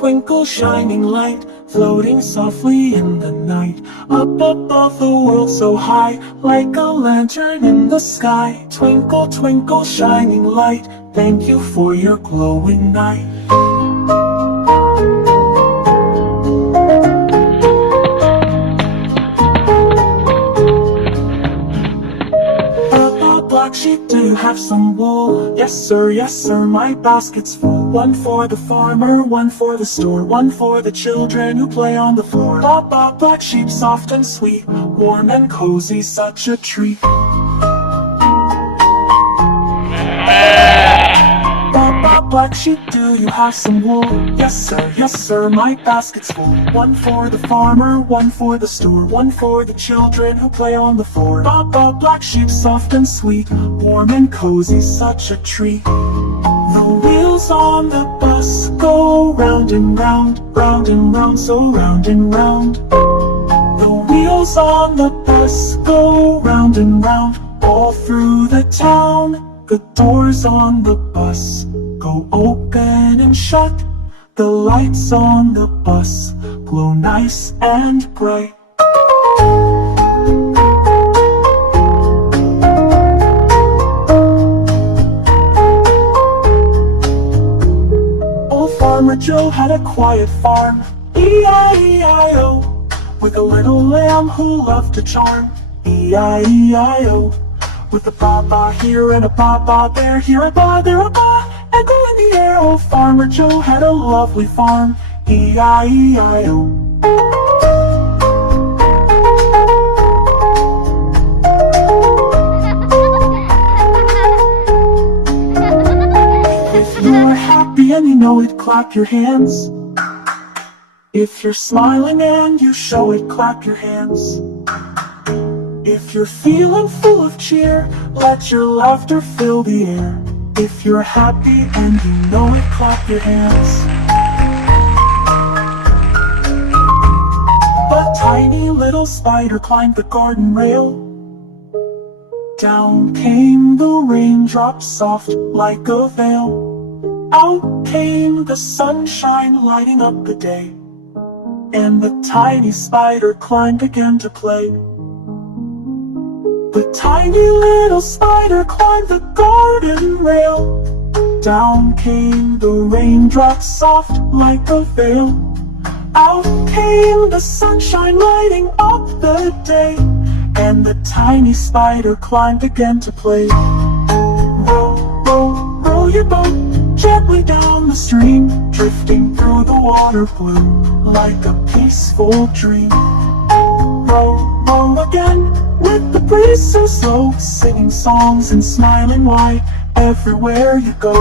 twinkle, shining light, floating softly in the night, up above the world so high, like a lantern in the sky. Twinkle, twinkle, shining light, thank you for your glowing night. Black sheep, do you have some wool? Yes sir, my basket's full. One for the farmer, one for the store, one for the children who play on the floor. Ba, black sheep, soft and sweet, warm and cozy, such a treat. Black sheep, do you have some wool? Yes sir, my basket's full. One for the farmer, one for the store, one for the children who play on the floor. Black sheep, soft and sweet, warm and cozy, such a treat. The wheels on the bus go round and round, round and round, so round and round. The wheels on the bus go round and round, all through the town. The doors on the bus go open and shut. The lights on the bus glow nice and bright. Old Farmer Joe had a quiet farm, E-I-E-I-O, with a little lamb who loved to charm, E-I-E-I-O. With a ba-ba here and a ba-ba there, here a ba, there a ba, echo in the air. Old Farmer Joe had a lovely farm, E-I-E-I-O. If you're happy and you know it, clap your hands. If you're smiling and you show it, clap your hands. If you're feeling full of cheer, let your laughter fill the air. If you're happy and you know it, clap your hands. A tiny little spider climbed the garden rail. Down came the raindrops soft like a veil. Out came the sunshine lighting up the day. And the tiny spider climbed again to play. The tiny little spider climbed the garden rail. Down came the raindrops soft like a veil. Out came the sunshine lighting up the day. And the tiny spider climbed again to play. Row, row, row your boat gently down the stream, drifting through the water blue like a peaceful dream. Row, row again with the breeze so slow, singing songs and smiling wide everywhere you go.